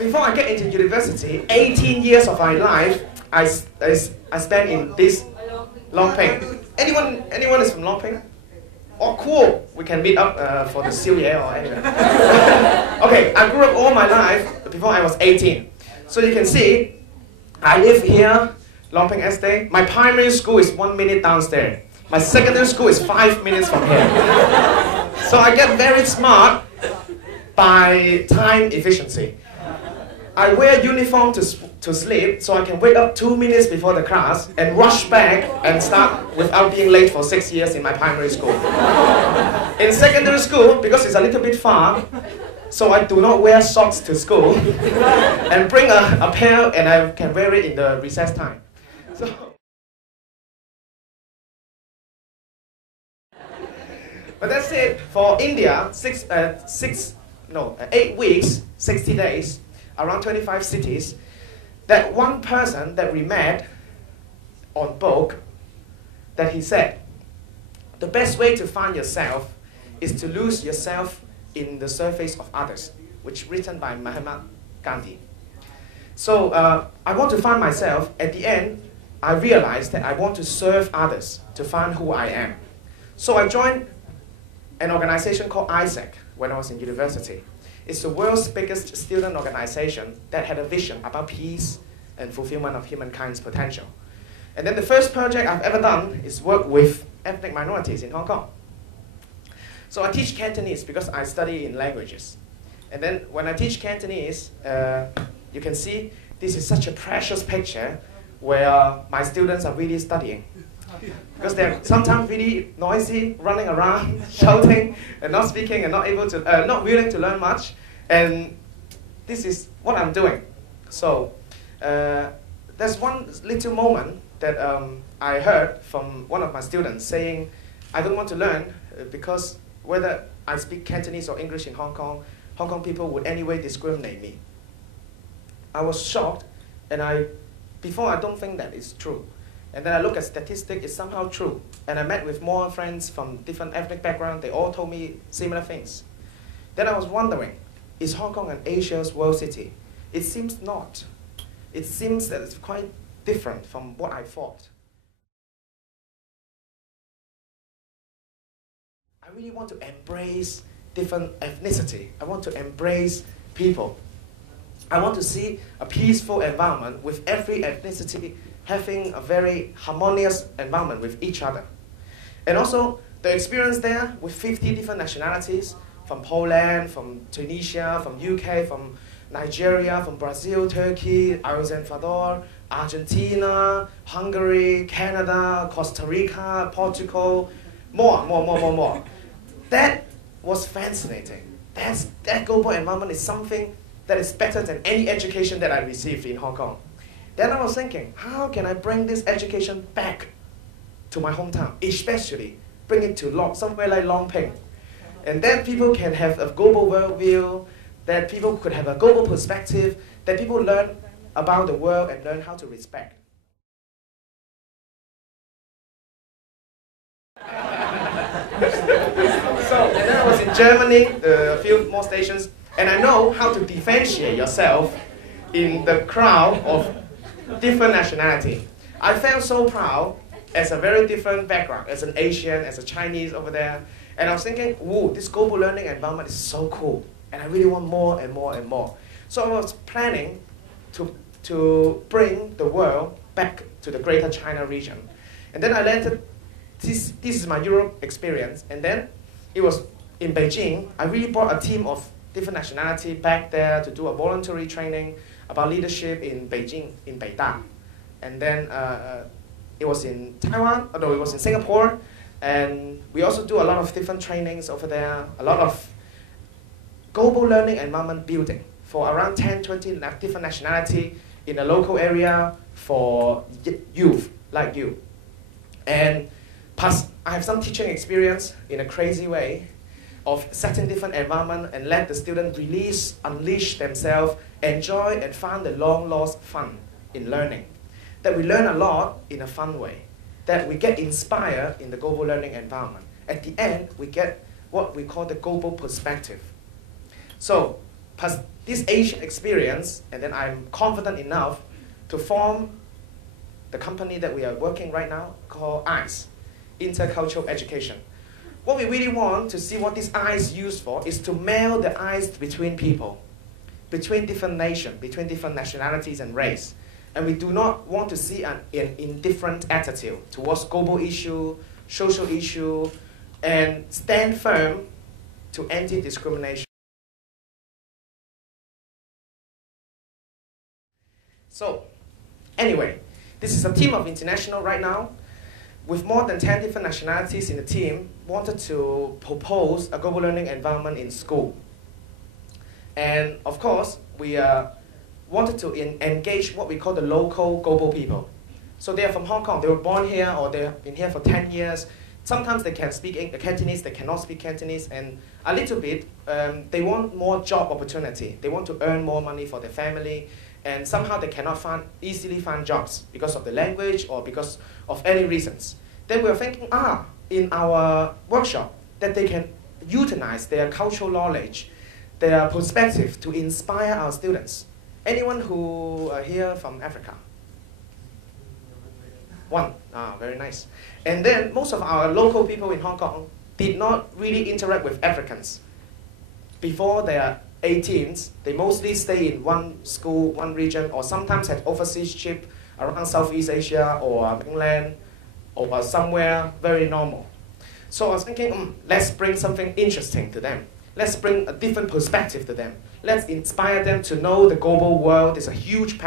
before I get into university, 18 years of my life, I spent in this Long Ping. Anyone is from Long Ping? Oh, cool. We can meet up for the Xiuye or anywhere. Okay, I grew up all my life before I was 18. So you can see, I live here, Long Ping Estate. My primary school is 1 minute downstairs. My secondary school is 5 minutes from here. So I get very smart by time efficiency. I wear uniform to sleep so I can wake up 2 minutes before the class and rush back and start without being late for 6 years in my primary school. In secondary school, because it's a little bit far, so I do not wear socks to school and bring a pair and I can wear it in the recess time. So, but that's it. For India, 8 weeks, 60 days, around 25 cities, that one person that we met on book, that he said, the best way to find yourself is to lose yourself in the surface of others, which written by Mahatma Gandhi. So I want to find myself. At the end, I realized that I want to serve others to find who I am. So I joined an organization called ISAC when I was in university. It's the world's biggest student organization that had a vision about peace and fulfillment of humankind's potential. And then the first project I've ever done is work with ethnic minorities in Hong Kong. So I teach Cantonese because I study in languages. And then when I teach Cantonese, you can see this is such a precious picture where my students are really studying. Because they're sometimes really noisy, running around, shouting, and not speaking, and not willing to learn much. And this is what I'm doing. So there's one little moment that I heard from one of my students saying, I don't want to learn because whether I speak Cantonese or English in Hong Kong people would anyway discriminate me. I was shocked, and before I don't think that is true. And then I look at statistics, it's somehow true. And I met with more friends from different ethnic backgrounds, they all told me similar things. Then I was wondering, is Hong Kong an Asia's world city? It seems not. It seems that it's quite different from what I thought. I really want to embrace different ethnicity. I want to embrace people. I want to see a peaceful environment with every ethnicity having a very harmonious environment with each other. And also, the experience there with 50 different nationalities, from Poland, from Tunisia, from UK, from Nigeria, from Brazil, Turkey, El Salvador, Argentina, Hungary, Canada, Costa Rica, Portugal, more. That was fascinating. That global environment is something that is better than any education that I received in Hong Kong. Then I was thinking, how can I bring this education back to my hometown, especially bring it to somewhere like Long Ping. And then people can have a global worldview, that people could have a global perspective, that people learn about the world and learn how to respect. So, and then I was in Germany, a few more stations, and I know how to differentiate yourself in the crowd of different nationality. I felt so proud as a very different background, as an Asian, as a Chinese over there. And I was thinking, whoa, this global learning environment is so cool. And I really want more and more and more. So I was planning to bring the world back to the Greater China region. And then I landed, this is my Europe experience. And then it was in Beijing. I really brought a team of different nationality back there to do a voluntary training about leadership in Beijing, in Beida. And then it was in Taiwan, although it was in Singapore. And we also do a lot of different trainings over there, a lot of global learning environment building for around 10, 20 different nationality in a local area for youth like you. And plus, I have some teaching experience in a crazy way of setting different environment and let the student unleash themselves, enjoy and find the long lost fun in learning. That we learn a lot in a fun way. That we get inspired in the global learning environment. At the end, we get what we call the global perspective. So, plus this Asian experience, and then I'm confident enough to form the company that we are working right now called ICE, Intercultural Education. What we really want to see what this ICE is used for is to meld the ICE between people, between different nations, between different nationalities and race. And we do not want to see an indifferent attitude towards global issue, social issue, and stand firm to anti-discrimination. So, anyway, this is a team of international right now, with more than 10 different nationalities in the team, wanted to propose a global learning environment in school. And of course, we wanted to engage what we call the local global people. So they are from Hong Kong, they were born here or they've been here for 10 years. Sometimes they can speak Cantonese, they cannot speak Cantonese, and a little bit, they want more job opportunity. They want to earn more money for their family, and somehow they cannot easily find jobs because of the language or because of any reasons. Then we are thinking, in our workshop, that they can utilize their cultural knowledge, their perspective to inspire our students. Anyone who are here from Africa? One, very nice. And then most of our local people in Hong Kong did not really interact with Africans. Before they are 18s, they mostly stay in one school, one region, or sometimes had overseas trip around Southeast Asia or England or somewhere very normal. So I was thinking, let's bring something interesting to them. Let's bring a different perspective to them. Let's inspire them to know the global world is a huge